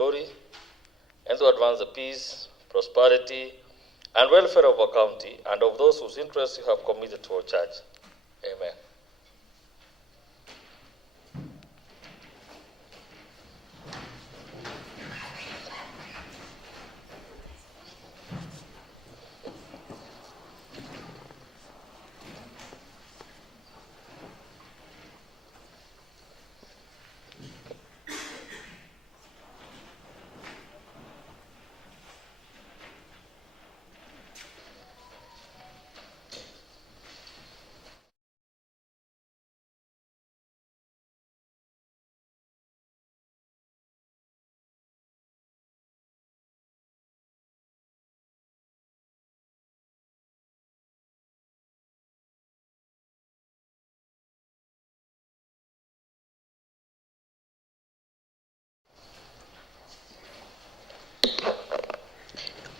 glory and to advance the peace, prosperity, and welfare of our county and of those whose interests you have committed to our church. Amen.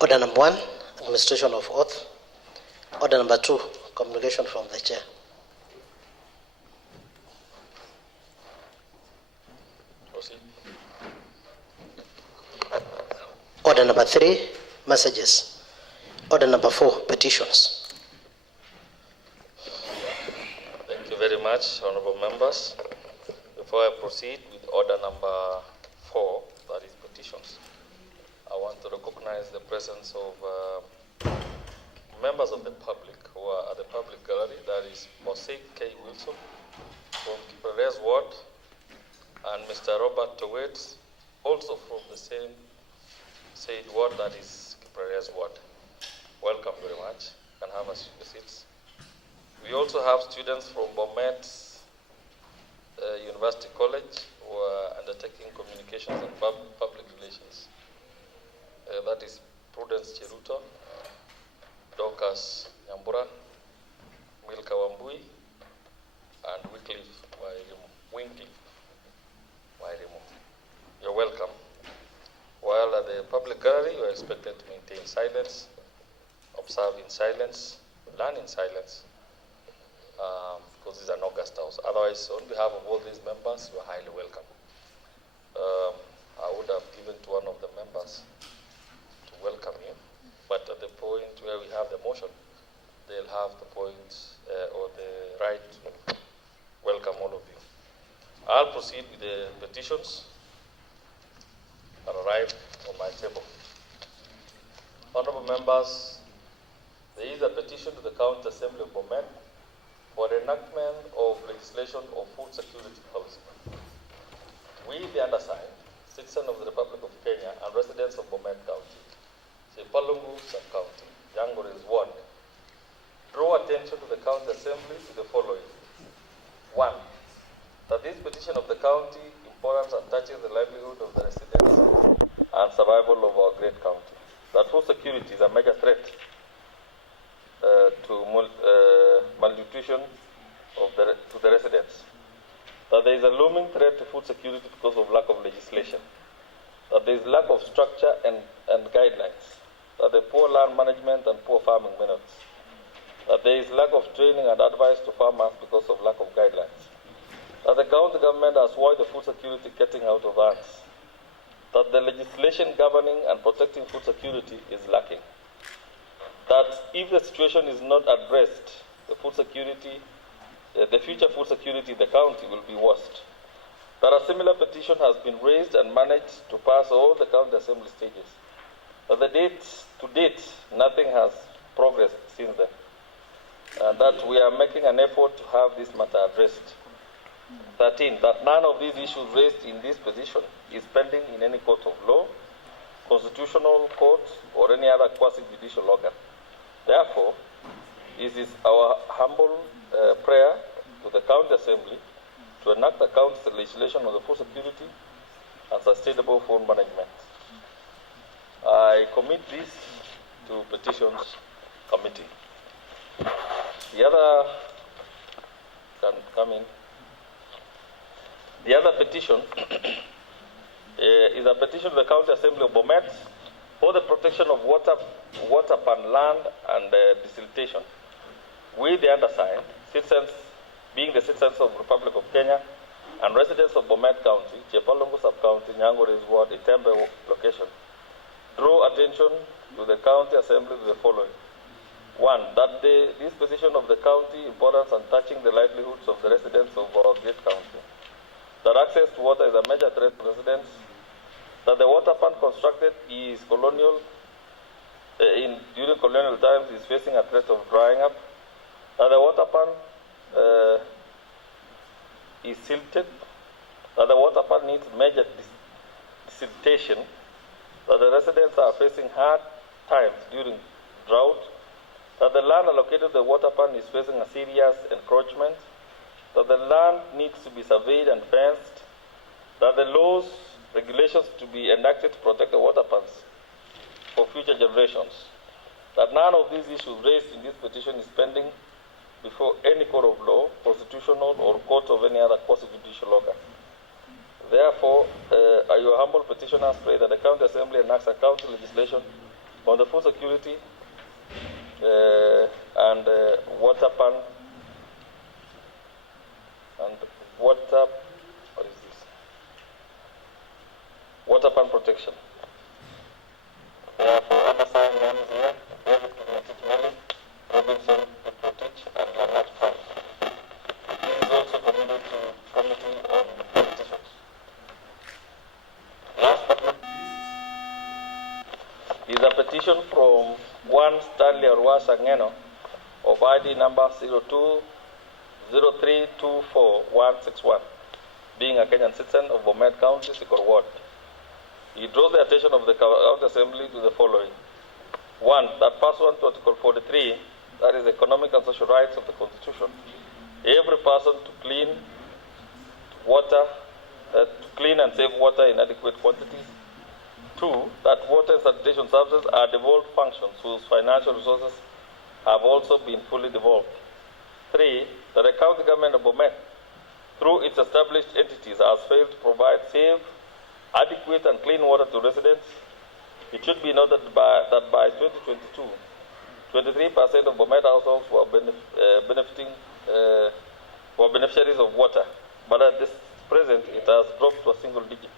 Order number 1, administration of oath. Order number 2, communication from the chair. Proceed. Order number 3, messages. Order number 4, petitions. Thank you very much, honorable members. Before I proceed with order number 4, that is petitions, I want to recognize the presence of members of the public who are at the public gallery. That is Mosaic K. Wilson from Kipreres Ward and Mr. Robert Towet, also from the same said ward, that is Kipreres Ward. Welcome very much. You can have a seats. We also have students from Bomet University College who are undertaking communications and public relations. That is Prudence Cheruto, Dorcas Nyambura, Milka Wambui, and Wycliffe Wairimu. You're welcome. While at the public gallery, you are expected to maintain silence, observe in silence, learn in silence, because this is an August house. Otherwise, on behalf of all these members, you are highly welcome. I would have given to one of the members to welcome you, but at the point where we have the motion, they'll have the point or the right to welcome all of you. I'll proceed with the petitions that arrived on my table. Honorable members, there is a petition to the County Assembly of Bomet for the enactment of legislation of food security policy. We, the undersigned, citizens of the Republic of Kenya and residents of Bomet County, Palungu Sub-County, Yangoris Ward, draw attention to the County Assembly to the following. 1. That this petition of the county importance and touches the livelihood of the residents and survival of our great county. That food security is a major threat to malnutrition to the residents. That there is a looming threat to food security because of lack of legislation. That there is lack of structure and guidelines. That the poor land management and poor farming methods. That there is lack of training and advice to farmers because of lack of guidelines. That the county government has watched the food security getting out of hands. That the legislation governing and protecting food security is lacking. That if the situation is not addressed, the future food security in the county will be worst. That a similar petition has been raised and managed to pass all the county assembly stages. That to date, nothing has progressed since then. And that we are making an effort to have this matter addressed. 13, that none of these issues raised in this petition is pending in any court of law, constitutional court, or any other quasi-judicial organ. Therefore, it is our humble prayer to the county assembly to enact the county's legislation on the food security and sustainable food management. I commit this to petitions committee. The other can come in. The other petition is a petition to the County Assembly of Bomet for the protection of water upon land and desiltation. We, the undersigned, being the citizens of the Republic of Kenya and residents of Bomet County, Chepalungu Sub-County, Nyangores Ward, Itembe location, draw attention to the County Assembly to the following. 1. That the disposition of the county importance and touching the livelihoods of the residents of our great county. That access to water is a major threat to residents. That the water plant constructed is colonial, during colonial times is facing a threat of drying up. That the water plant is silted. That the water plant needs major desiltation. That the residents are facing hard times during drought. That the land allocated to the water plant is facing a serious encroachment. That the land needs to be surveyed and fenced. That the laws, regulations to be enacted to protect the water plants for future generations. That none of these issues raised in this petition is pending before any court of law, constitutional or court of any other quasi-judicial organ. Therefore, your humble petitioners pray that the County Assembly enacts a county legislation on the food security and water pan and water, what is this? Water pan protection. Therefore, undersigned names here, David Kinetic, Robinson Protich, and Leonard Fine. This is also committed to Committee on Petitions. Last but not least is a petition from one Stanley Arwasa Ngeno of ID number 02032461, being a Kenyan citizen of Bomet County, Sikor Ward. He draws the attention of the County Assembly to the following. 1. That pursuant to Article 43, that is economic and social rights of the Constitution, every person to clean and save water in adequate quantities. 2. That water and sanitation services are devolved functions whose financial resources have also been fully devolved. 3. That the county government of Bomet, through its established entities, has failed to provide safe, adequate, and clean water to residents. It should be noted that by 2022, 23% of Bomet households were beneficiaries of water, but at this present, it has dropped to a single digit.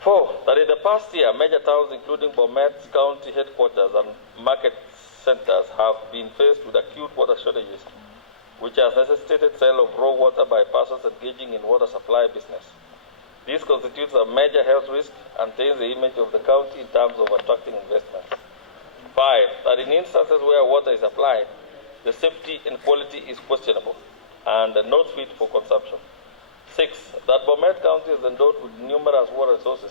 4. That in the past year, major towns including Bomet County headquarters and market centers have been faced with acute water shortages, which has necessitated sale of raw water by persons engaging in water supply business. This constitutes a major health risk and taints the image of the county in terms of attracting investments. 5. That in instances where water is applied, the safety and quality is questionable and not fit for consumption. 6. That Bomet County is endowed with numerous water resources,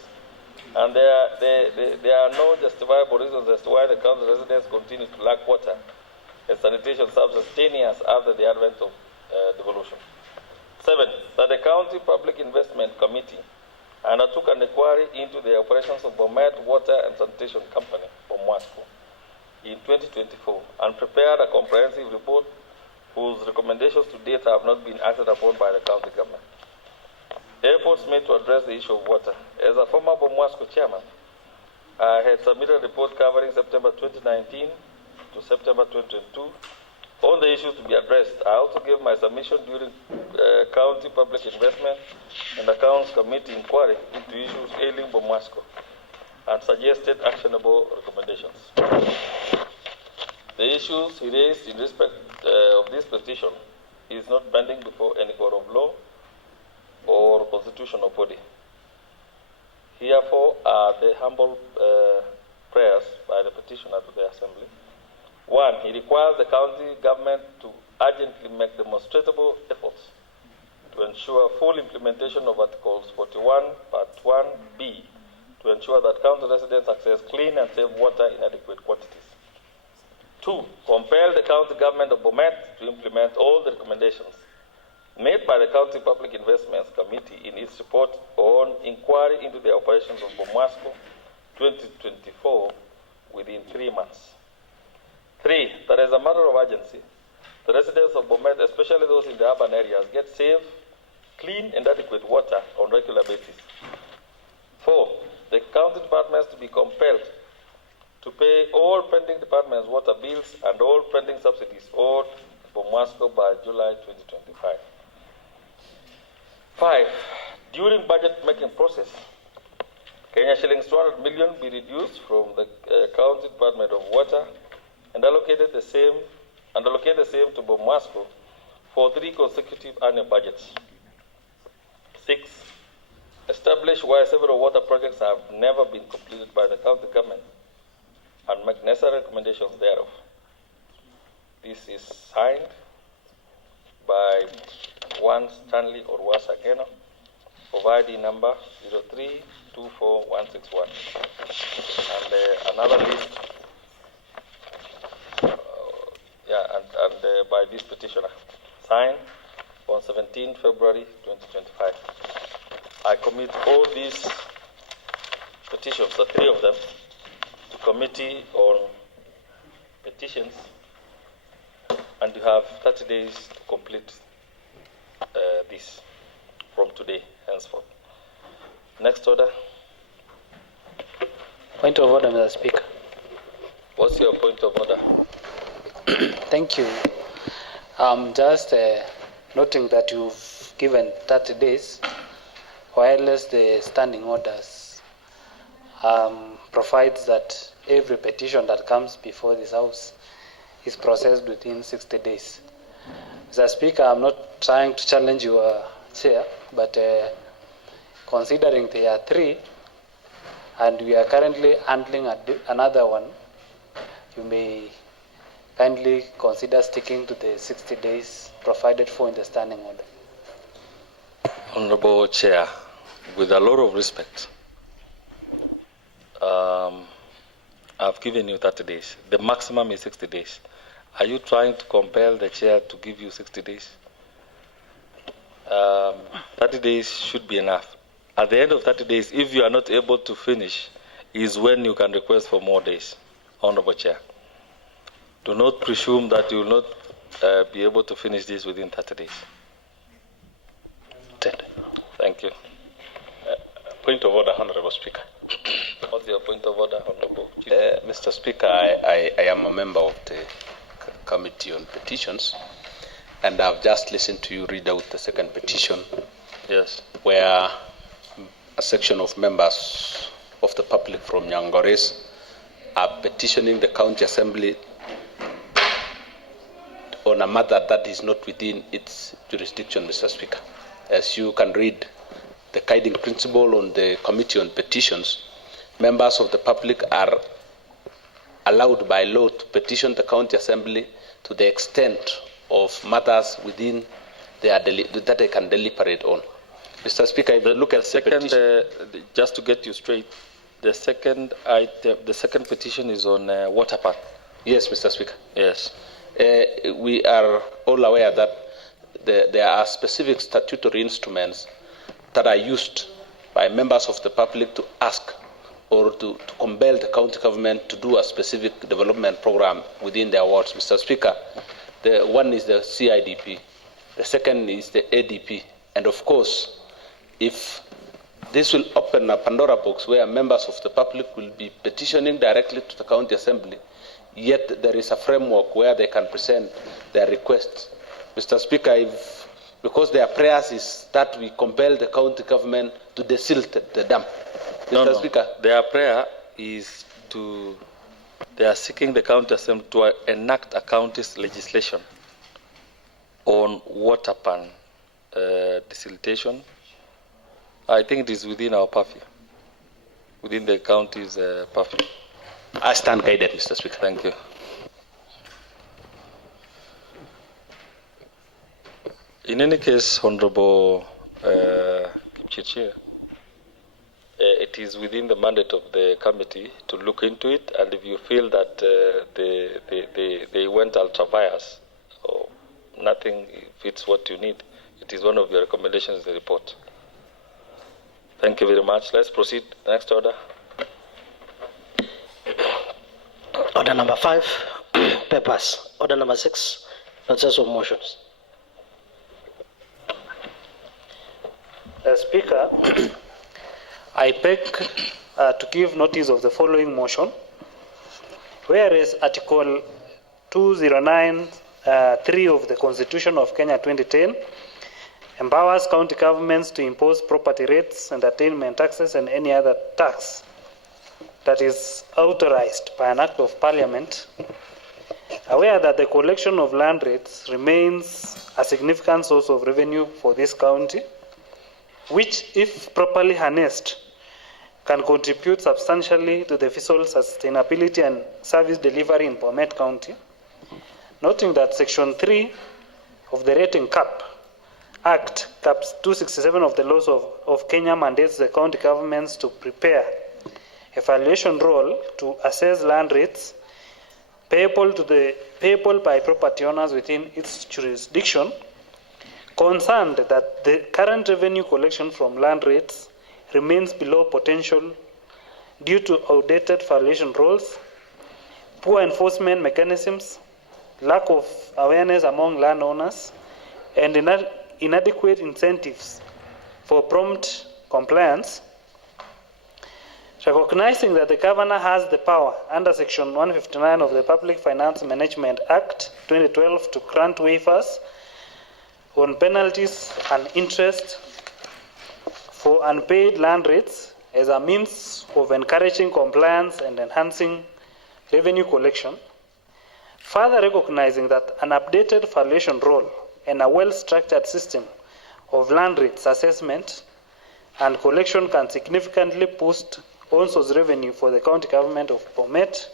and there are no justifiable reasons as to why the county residents continue to lack water and sanitation services 10 years after the advent of devolution. 7. That the County Public Investment Committee undertook an inquiry into the operations of Bomet Water and Sanitation Company, BOMWASCO, in 2024 and prepared a comprehensive report whose recommendations to date have not been acted upon by the county government. Efforts made to address the issue of water. As a former BOMWASCO chairman, I had submitted a report covering September 2019 to September 2022 on the issues to be addressed. I also gave my submission during County Public Investment and Accounts Committee inquiry into issues ailing BOMWASCO and suggested actionable recommendations. The issues he raised in respect of this petition is not pending before any court of law or constitutional body. Therefore, are the humble prayers by the petitioner to the Assembly. 1. He requires the county government to urgently make demonstrable efforts to ensure full implementation of Articles 41, Part 1B, to ensure that county residents access clean and safe water in adequate quantities. 2. Compel the county government of Bomet to implement all the recommendations made by the County Public Investments Committee in its report on inquiry into the operations of BOMWASCO 2024 within 3 months. 3. That as a matter of urgency, the residents of Bomet, especially those in the urban areas, get safe, clean, and adequate water on a regular basis. 4. The county departments to be compelled to pay all pending departments' water bills and all pending subsidies owed BOMWASCO by July 2025. 5. During budget making process, Kenya shillings 200 million be reduced from the County Department of Water and allocate the same to Bomasco for 3 consecutive annual budgets. 6. Establish why several water projects have never been completed by the county government and make necessary recommendations thereof. This is signed by one Stanley Orwasa Geno of ID number 0324161. And another list by this petitioner, signed on 17 February 2025. I commit all these petitions, the 3 of them, to Committee on Petitions, and you have 30 days to complete this from today henceforth. Next order. Point of order, Mr. Speaker. What's your point of order? Thank you. Just noting that you've given 30 days, whilst the standing orders provides that every petition that comes before this House is processed within 60 days. Mr. Speaker, I'm not trying to challenge your chair, but considering there are 3, and we are currently handling another one, you may kindly consider sticking to the 60 days provided for in the standing order. Honorable Chair, with a lot of respect, I've given you 30 days. The maximum is 60 days. Are you trying to compel the chair to give you 60 days? 30 days should be enough. At the end of 30 days, if you are not able to finish, is when you can request for more days, Honorable Chair. Do not presume that you will not be able to finish this within 30 days. Thank you. Point of order, Honorable Speaker. What's your point of order, Honorable Chief? Mr. Speaker, I am a member of the Committee on Petitions, and I've just listened to you read out the second petition. Yes. Where a section of members of the public from Nyangores are petitioning the County Assembly on a matter that is not within its jurisdiction, Mr. Speaker. As you can read the guiding principle on the Committee on Petitions, members of the public are allowed by law to petition the County Assembly to the extent of matters within that they can deliberate on. Mr. Speaker, if you look at the second, just to get you straight, the second item, the second petition is on water pan. Yes, Mr. Speaker. Yes. We are all aware that there are specific statutory instruments that are used by members of the public to ask or to compel the county government to do a specific development program within their wards, Mr. Speaker. The one is the CIDP, the second is the ADP, and of course, if this will open a Pandora box where members of the public will be petitioning directly to the County Assembly, yet there is a framework where they can present their requests. Mr. Speaker, because their prayers is that we compel the county government to desilt the dam. Mr. Speaker. Their prayer is they are seeking the County Assembly to enact a county's legislation on water pan desiltation. I think it is within our purview, within the county's purview. I stand guided, Mr. Speaker. Thank you. In any case, Honorable Kipchirchir, it is within the mandate of the committee to look into it, and if you feel that they went ultra-vires or nothing fits what you need, it is one of your recommendations in the report. Thank you very much. Let's proceed. Next order. Order number 5, papers. Order number 6, notices of motions. Speaker, I beg to give notice of the following motion. Whereas Article 209(3) of the Constitution of Kenya 2010 empowers county governments to impose property rates, entertainment taxes, and any other tax that is authorized by an act of parliament, aware that the collection of land rates remains a significant source of revenue for this county, which, if properly harnessed, can contribute substantially to the fiscal sustainability and service delivery in Bomet County, noting that Section 3 of the Rating Cap Act, Cap 267 of the laws of Kenya mandates the county governments to prepare a valuation roll to assess land rates payable by property owners within its jurisdiction, concerned that the current revenue collection from land rates remains below potential due to outdated valuation rolls, poor enforcement mechanisms, lack of awareness among landowners, and inadequate incentives for prompt compliance. Recognizing that the governor has the power under Section 159 of the Public Finance Management Act 2012 to grant waivers on penalties and interest for unpaid land rates as a means of encouraging compliance and enhancing revenue collection, further recognizing that an updated valuation roll and a well-structured system of land rates assessment and collection can significantly boost on-source revenue for the county government of Bomet,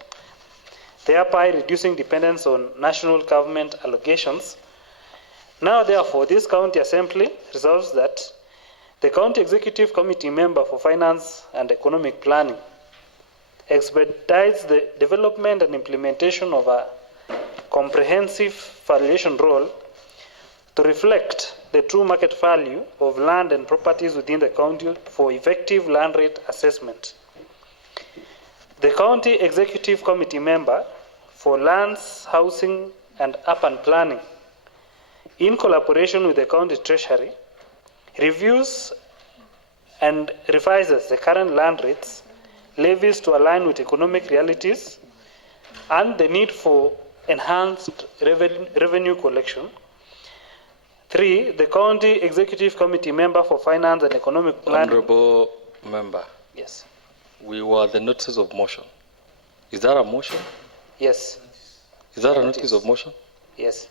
thereby reducing dependence on national government allocations. Now, therefore, this county assembly resolves that the county executive committee member for finance and economic planning expedites the development and implementation of a comprehensive valuation roll to reflect the true market value of land and properties within the county for effective land rate assessment. The county executive committee member for lands, housing, and urban planning, in collaboration with the county treasury, reviews and revises the current land rates, levies to align with economic realities and the need for enhanced revenue collection. 3, the county executive committee member for finance and economic planning. Honorable member. Yes. We were the notices of motion. Is that a motion? Yes. Is that a notice of motion? Yes.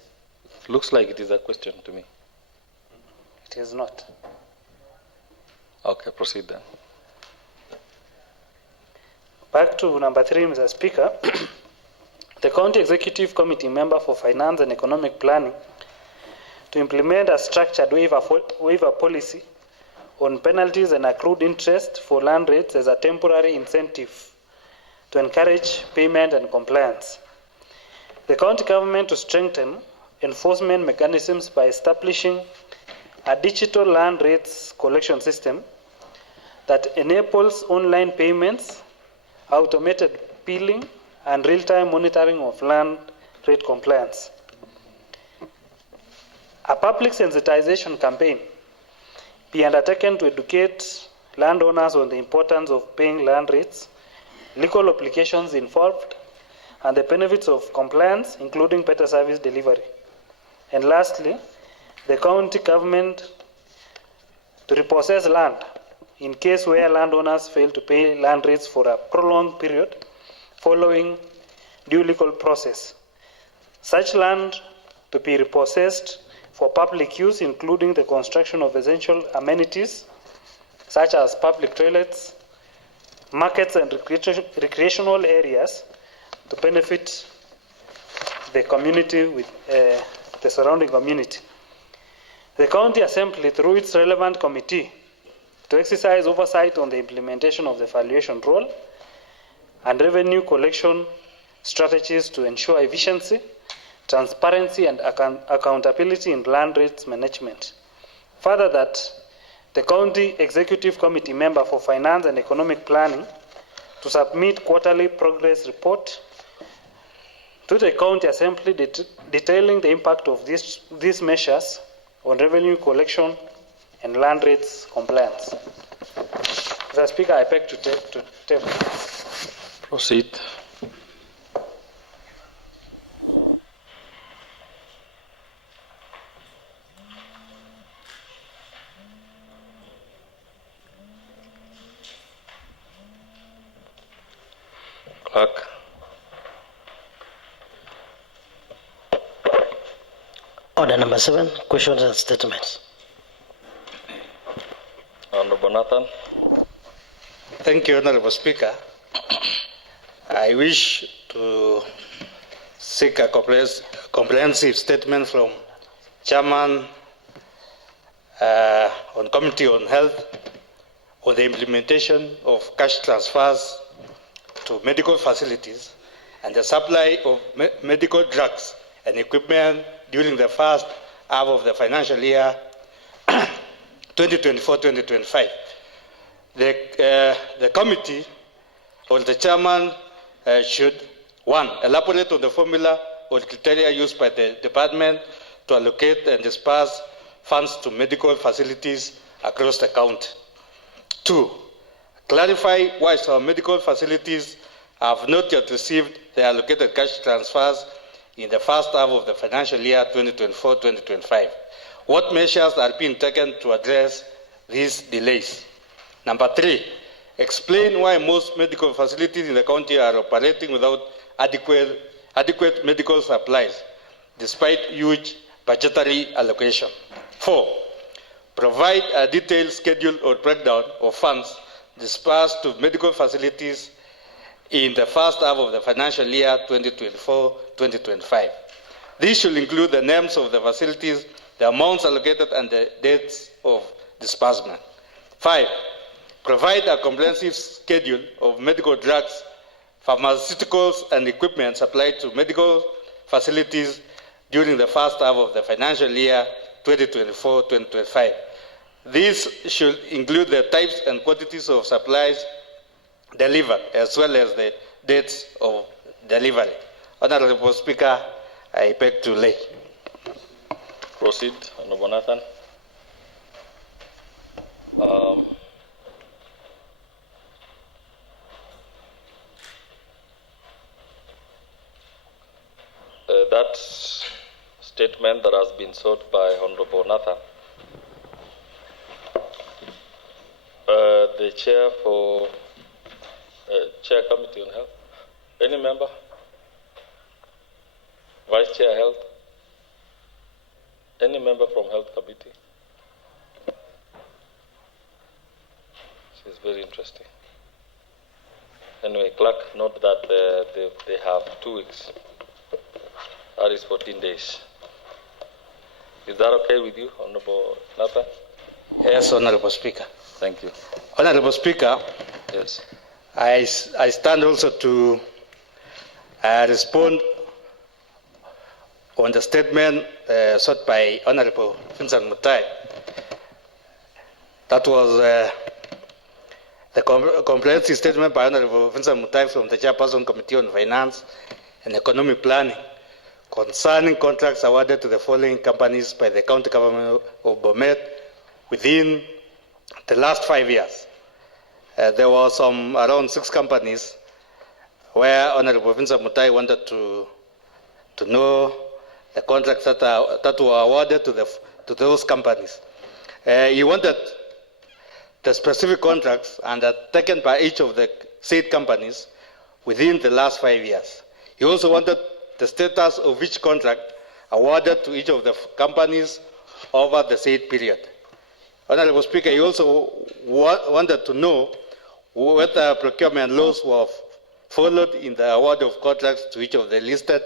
It looks like it is a question to me. It is not. Okay, proceed then. Back to number 3, Mr. Speaker. The county executive committee member for finance and economic planning to implement a structured waiver policy on penalties and accrued interest for land rates as a temporary incentive to encourage payment and compliance. The county government to strengthen enforcement mechanisms by establishing a digital land rates collection system that enables online payments, automated billing, and real-time monitoring of land rate compliance. A public sensitization campaign be undertaken to educate landowners on the importance of paying land rates, legal obligations involved, and the benefits of compliance, including better service delivery. And lastly, the county government to repossess land in case where landowners fail to pay land rates for a prolonged period following due legal process. Such land to be repossessed for public use, including the construction of essential amenities such as public toilets, markets, and recreational areas to benefit the community with the surrounding community. The county assembly, through its relevant committee, to exercise oversight on the implementation of the valuation roll and revenue collection strategies to ensure efficiency, transparency, and accountability in land rates management. Further, that the county executive committee member for finance and economic planning to submit quarterly progress report to the county assembly detailing the impact of these measures on revenue collection and land rates compliance. Mr. Speaker, I beg to table. Proceed. Clerk. Order number 7, questions and statements. Honorable Nathan. Thank you, Honorable Speaker. I wish to seek a comprehensive statement from Chairman on Committee on Health on the implementation of cash transfers to medical facilities and the supply of medical drugs and equipment during the first half of the financial year 2024-2025. The committee or the chairman should, 1, elaborate on the formula or criteria used by the department to allocate and disperse funds to medical facilities across the county. 2, clarify why some medical facilities have not yet received the allocated cash transfers in the first half of the financial year 2024-2025. What measures are being taken to address these delays? Number 3, explain why most medical facilities in the county are operating without adequate medical supplies, despite huge budgetary allocation. 4, provide a detailed schedule or breakdown of funds dispersed to medical facilities in the first half of the financial year 2024-2025. This should include the names of the facilities, the amounts allocated, and the dates of disbursement. 5, provide a comprehensive schedule of medical drugs, pharmaceuticals, and equipment supplied to medical facilities during the first half of the financial year 2024-2025. This should include the types and quantities of supplies delivered, as well as the dates of delivery. Honorable Speaker, I beg to lay. Proceed, Honorable Nathan. That statement that has been sought by Honorable Nathan, the chair for Chair Committee on Health, any member? Vice Chair Health? Any member from Health Committee? This is very interesting. Anyway, clerk, note that they have 2 weeks. That is 14 days. Is that okay with you, Honorable Nathan? Yes, Honorable Speaker. Thank you. Honorable Speaker, Yes. I stand also to respond on the statement sought by Honorable Vincent Mutai. That was the comprehensive statement by Honorable Vincent Mutai from the Chairperson Committee on Finance and Economic Planning concerning contracts awarded to the following companies by the county government of Bomet within the last 5 years. There were around 6 companies where Honorable Vincent Mutai wanted to know the contracts that were awarded to those companies. He wanted the specific contracts undertaken by each of the said companies within the last 5 years. He also wanted the status of each contract awarded to each of the companies over the said period. Honorable Speaker, he also wanted to know whether procurement laws were followed in the award of contracts to each of the listed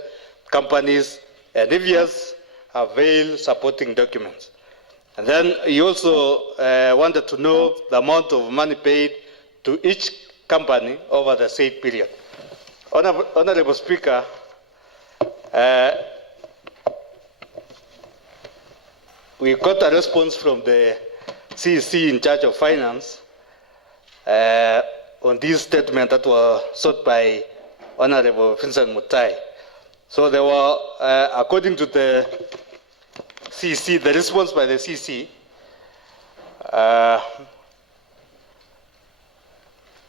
companies, and if yes, avail supporting documents. And then he also wanted to know the amount of money paid to each company over the said period. Honorable Speaker, we got a response from the CEC in charge of finance on this statement that was sought by Honorable Vincent Mutai. So there were, according to the CEC, the response by the CEC,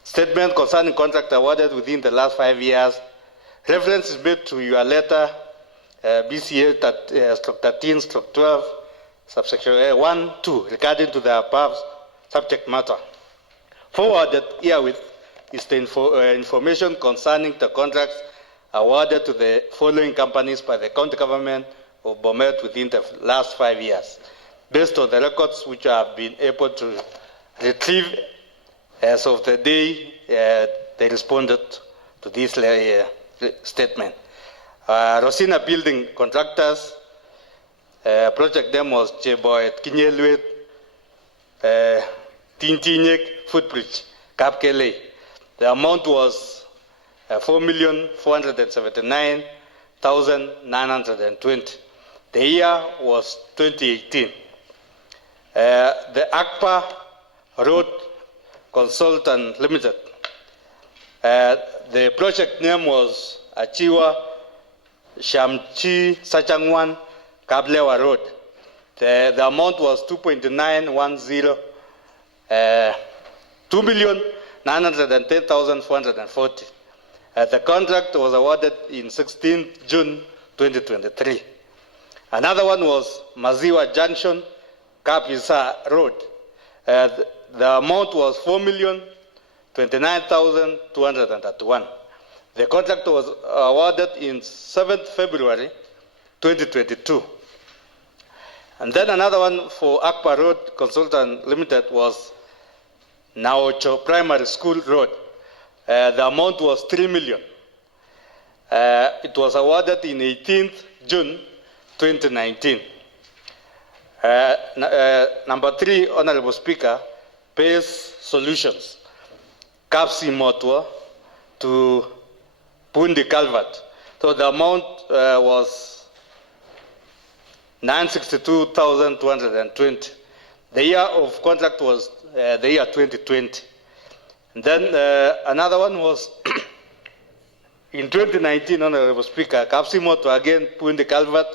statement concerning contract awarded within the last 5 years, reference is made to your letter BCA 13/12, subsection 1-2, regarding to the above subject matter. Forwarded herewith is the information concerning the contracts awarded to the following companies by the county government of Bomet within the last 5 years, based on the records which I have been able to retrieve as of the day they responded to this statement. Rosina Building Contractors, project name was Cheboet Kinyelwet Tintinyek Footbridge, Kapkele. The amount was 4,479,920. The year was 2018. The ACPA Road Consultant Limited. The project name was Achiwa Shamchi Sachangwan Kablewa Road. The amount was 2.910, 2,910,440. The contract was awarded in 16th June 2023. Another one was Maziwa Junction Kapisa Road. The amount was 4,029,231. The contract was awarded in 7th February 2022. And then another one for Akpa Road Consultant Limited was Naocho Primary School Road. The amount was 3 million. It was awarded in 18th June 2019. Number 3, Honorable Speaker, PACE Solutions, Kapsi Motwa to Pundi Calvert. So the amount was 962,220. The year of contract was the year 2020. And then another one was in 2019, Honorable Speaker, Kapsi Motwa again, Pundi Calvert.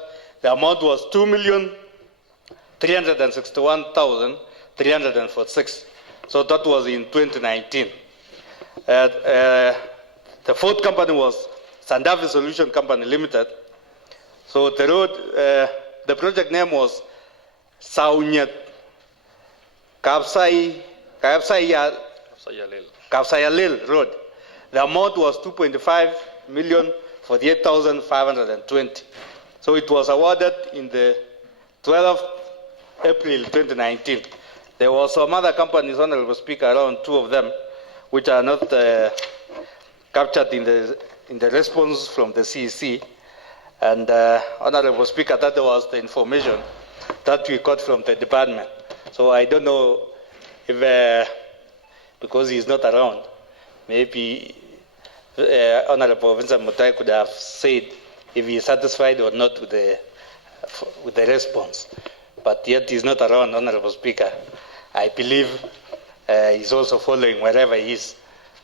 The amount was 2,361,346. So that was in 2019. The fourth company was Sandafi Solution Company Limited. So the road, the project name was Saunyat Kapsayalil Road. The amount was 2.5,048,520. So it was awarded in the 12th April 2019. There were some other companies, Honorable Speaker, around 2 of them, which are not captured in the response from the CEC. And Honorable Speaker, that was the information that we got from the department. So I don't know if, because he's not around, maybe Honorable Vincent Mutai could have said if he is satisfied or not with the response. But yet he's not around, Honorable Speaker. I believe he's also following wherever he is.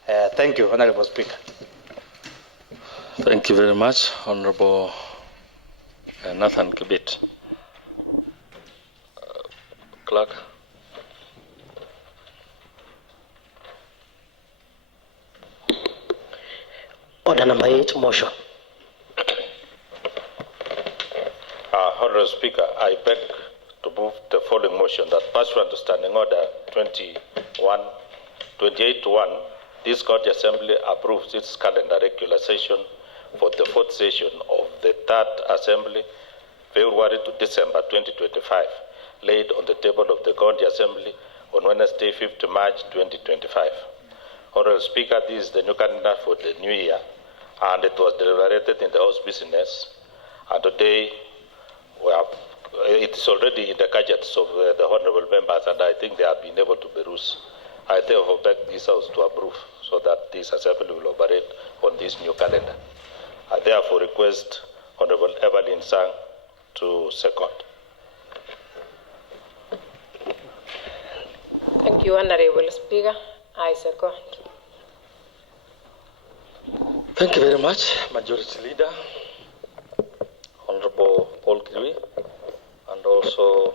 Thank you, Honorable Speaker. Thank you very much, Honorable Nathan Kibit. Clerk. Order number 8, motion. Honorable Speaker, I beg to move the following motion that pursuant to Standing Order 28-1, this County Assembly approves its calendar regular session for the 4th session of the 3rd Assembly, February to December 2025, laid on the table of the County Assembly on Wednesday, 5th March 2025. Honorable Speaker, this is the new calendar for the new year, and it was deliberated in the House Business, and today it is already in the gadgets of the honorable members, and I think they have been able to peruse. I therefore beg this House to approve so that this Assembly will operate on this new calendar. I therefore request Honorable Evelyn Sang to second. Thank you, Honorable Speaker. I second. Thank you very much, Majority Leader, Honorable Paul Kirui, and also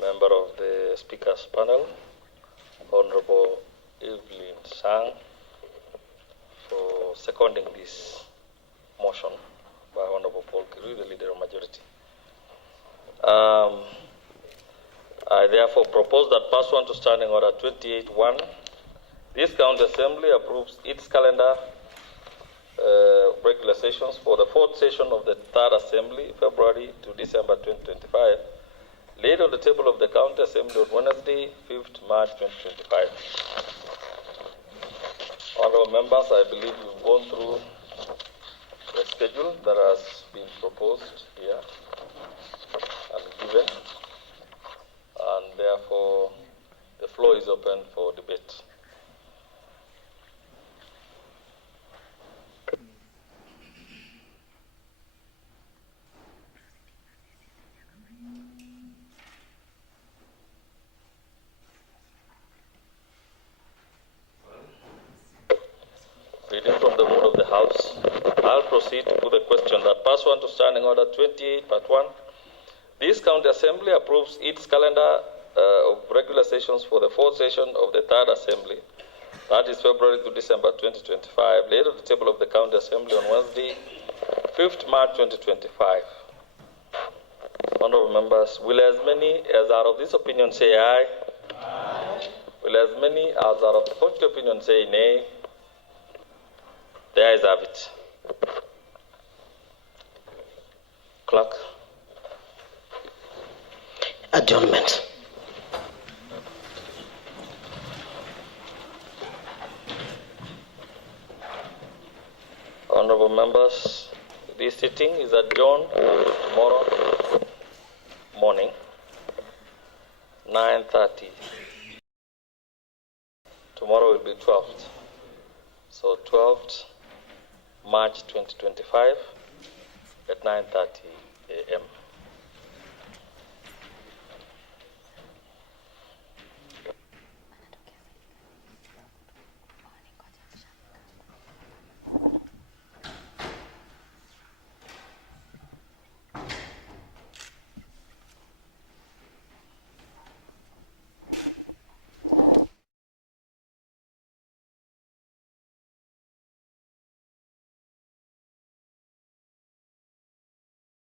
member of the Speakers panel, Honorable Evelyn Sang, for seconding this motion by Honorable Paul Kirui, the Leader of Majority. I therefore propose that pursuant to Standing Order 28-1, This County Assembly approves its calendar regular sessions for the fourth session of the Third Assembly, February to December 2025, laid on the table of the County Assembly on Wednesday, 5th March 2025. Honorable members, I believe you've gone through the schedule that has been proposed here and given, and therefore the floor is open for debate. Reading from the mood of the House, I'll proceed to the question that pursuant to Standing Order 28, Part 1, this County Assembly approves its calendar of regular sessions for the fourth session of the Third Assembly, that is February to December 2025, laid on the table of the County Assembly on Wednesday, 5th March 2025. Honorable members, will as many as are of this opinion say aye? Aye. Will as many as are of the contrary opinion say nay? The ayes have it. Clerk. Adjournment. Honorable members, this sitting is adjourned tomorrow morning, 9:30. Tomorrow will be 12th. So 12th March 2025 at 9:30 a.m.